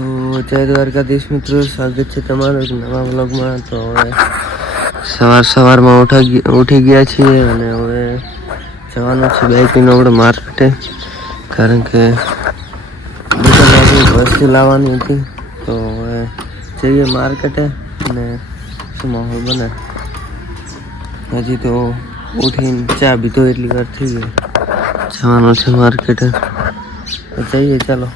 તો જય દ્વારકાધીશ મિત્રો, સ્વાગત છે તમારું એક નવા વ્લોગમાં। તો હવે સવારમાં ઉઠી ગયા છીએ અને હવે જવાનું છે બાઈકનો આપણે માર્કેટે, કારણ કે દુકાનમાંથી વસ્તુ લાવવાની હતી। તો હવે જઈએ માર્કેટે અને શું માહોલ બને। હજી તો ઉઠીને ચા પીધો એટલી વાર થઈ ગઈ, જવાનું છે માર્કેટે, જઈએ ચાલો।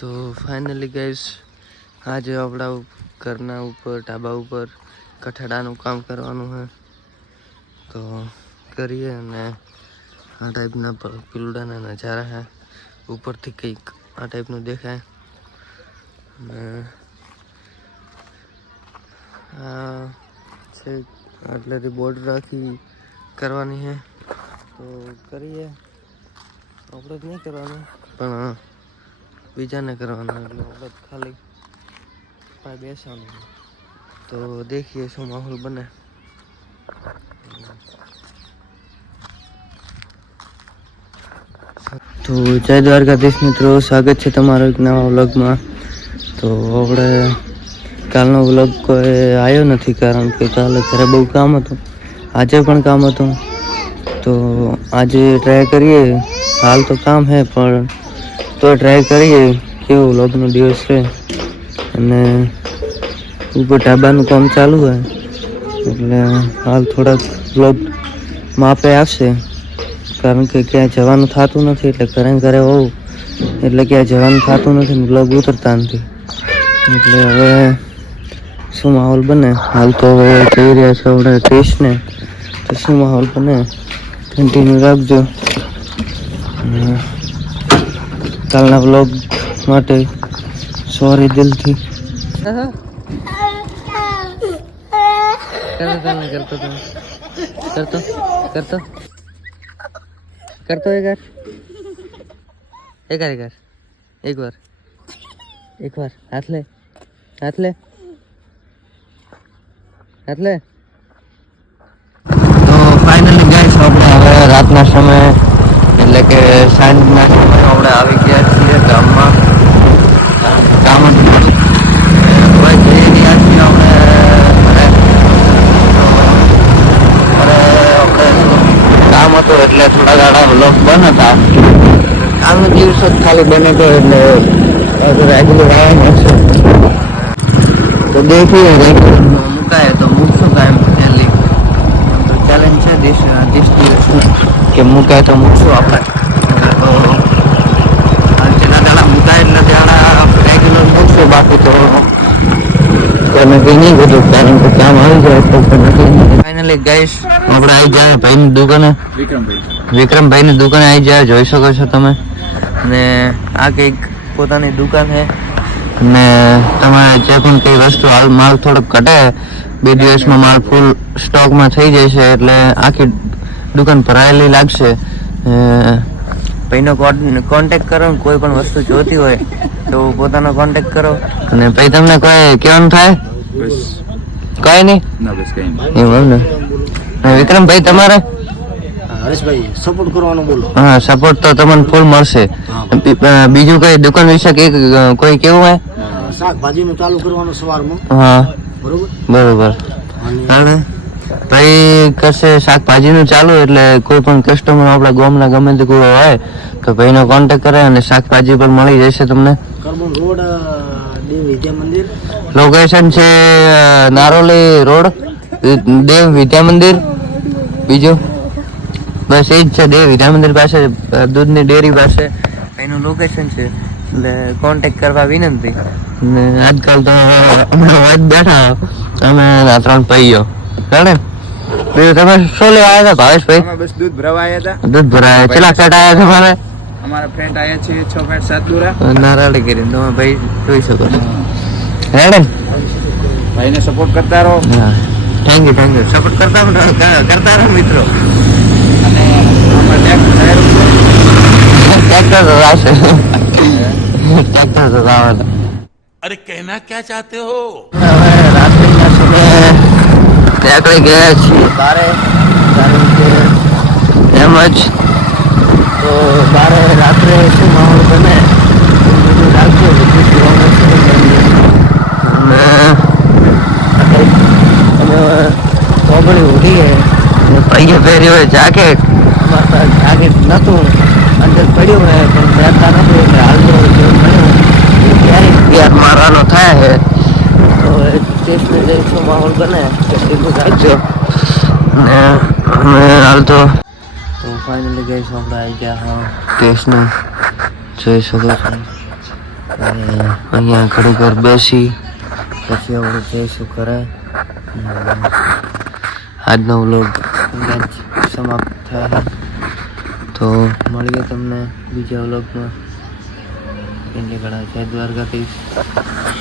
તો ફાઇનલી ગાઈસ, આજે આપણા ઘરના ઉપર ઢાબા ઉપર કઠેડાનું કામ કરવાનું છે, તો કરીએ। અને આ ટાઈપના પીલુડાના નજારા છે, ઉપરથી કંઈક આ ટાઈપનું દેખાય। અને આ છે આટલેથી બોર્ડ રાખી કરવાની છે, તો કરીએ। આપણે જ નહીં કરવાનું પણ બીજાને કરવાનું, એટલે આપણે ખાલી પાસે બેસવાનું। તો દેખીએ શું માહોલ બને। તો જય દ્વારકાધીશ મિત્રો, સ્વાગત છે તમારું એક નવા વ્લોગમાં। તો આપણે કાલનો વ્લોગ કોઈ આવ્યો નથી, કારણ કે કાલે ઘરે બહુ કામ હતું, આજે પણ કામ હતું। તો આજે ટ્રાય કરીએ, હાલ તો કામ છે પણ તો ટ્રાય કરીએ કેવો વ્લોગનો દિવસ છે। અને ઉપર ઢાબાનું કામ ચાલુ હોય એટલે હાલ થોડાક વ્લોગ માપે આવશે, કારણ કે ક્યાંય જવાનું થતું નથી, એટલે ઘરે હોવું એટલે ક્યાંય જવાનું થતું નથી ને વ્લોગ ઉતરતા નથી। એટલે હવે શું માહોલ બને, હાલ તો હવે જઈ રહ્યા છે આપણે ટેસ્ટને, તો શું માહોલ બને કન્ટિન્યુ રાખજો। કાલના વ્લોગ માટે સોરી દિલથી। કરતો એક વાર હાથ લે। તો ફાઇનલી ગાઈસ, આપણે હવે રાતના સમયે એટલે કે સાંજના સમયે આપણે આવી ગયા છીએ ગામમાં। કામ હતું હવે જઈ રહ્યા છીએ આપણે કામ હતું, એટલે થોડા દાડા વ્લોગ બંધ હતા। કામનો દિવસ જ ખાલી બને તો એટલે રેગ્યુલર આવવાનું છે। તો દેખીએ મુકાય તો મૂકશું કાયમ પહેલી, તો ચેલેન્જ છે દિવસ કે મુકાય તો મૂકશું આપણે। તો જેના દાડા મુકાય એટલે દાડા રેગ્યુલર મૂકશું, બાકી તો નક્કી નહીં બધું, કારણ કે કામ આવી જાય તો ફાઇનલી ગાઈસ આપણે આવી જાય ભાઈની દુકાને, વિક્રમભાઈની દુકાને આવી જાય, જોઈ શકો છો તમે। અને આ કંઈક પોતાની દુકાન છે, અને તમારે જે પણ કઈ વસ્તુ હાલ માલ થોડોક ઘટે, 2 દિવસમાં માલ ફૂલ સ્ટોકમાં થઈ જશે, એટલે આખી દુકાન ભરાયેલી લાગશે। ભાઈનો કોન્ટેક કરો, કોઈ પણ વસ્તુ જોતી હોય તો પોતાનો કોન્ટેક કરો। અને ભાઈ તમને કોઈ કહેવાનું થાય? કઈ નહીં એમ ને? વિક્રમભાઈ તમારે હરેશભાઈ સપોર્ટ કરવાનો બોલો। હા, સપોર્ટ તો તમને ફૂલ મળશે। બીજું કઈ દુકાન વિશે કોઈ કેવું હોય? શાકભાજીનું ચાલુ કરવાનું સવારમાં। હા બરોબર। અને ભાઈ કરશે શાકભાજીનું ચાલુ, એટલે કોઈ પણ કસ્ટમર આપણા ગામના ગમે તે કોઈ હોય તો ભાઈનો કોન્ટેક કરે અને શાકભાજી પણ મળી જશે તમને। કરબન રોડ, દેવ વિદ્યા મંદિર, લોકેશન છે નારોલી રોડ, દેવ વિદ્યા મંદિર। બીજું બસ એ જ છે, દેવ વિદ્યા મંદિર પાસે દૂધની ડેરી પાસે એનું લોકેશન છે, એટલે કોન્ટેક કરવા વિનંતી। ને આજકાલ તો હમણાં બેઠા અમે 3 ભાઈઓ, બરાબર? બીજું તમે શું લેવા આવ્યા હતા ભાવેશભાઈ? બસ દૂધ ભરાવા આવ્યા હતા। દૂધ ભરાયા કેટલા ફેટ આવ્યા તમારે? અમારા ફ્રેન્ડ આવ્યા છે 6 ફેટ 7 દોરા નારાળી કરીને તમે ભાઈ જોઈ શકો છો। રેડે ભાઈને સપોર્ટ કરતા રહો। હા, થેન્ક યુ સપોર્ટ કરતા રહો મિત્રો। અને આમાં ટ્રેક્ટર તો આવશે, ટ્રેક્ટર તો આવવાનું। अरे कहना क्या चाहते हो? હવે રાત્રિના સમયે નીકળી ગયા છીએ બારે, કારણ કે એમ જ તો બારે રાત્રે શું માહોલ બને એ બધું રાખજો. બધું જોવાનું શરૂ કરીએ. અને ચોગડી ઉઠીએ અને પૈયે પહેરી હોય જાકેટ. અમારે પાસે જાકેટ નહોતું, અંદર પડ્યું હોય પણ પહેરતા નહોતું એટલે હાલતો જેવું મળ્યું ત્યારે તૈયાર મારવાનો થાય છે. તો સ્ટેશને જઈ શું માહોલ બને તે ભેગું રાખજો. ને અમે હાલ તો ફાઇનલી ગઈશું આપણે આવી ગયા હા સ્ટેશને. જોઈ શકો છો અહીંયા ઘડી ઘર બેસી પછી આપણે જઈશું ઘરે. આજનો વ્લોગ સમાપ્ત થયા. તો મળીએ તમને બીજા વ્લોગમાં. જય દ્વારકાધીશ.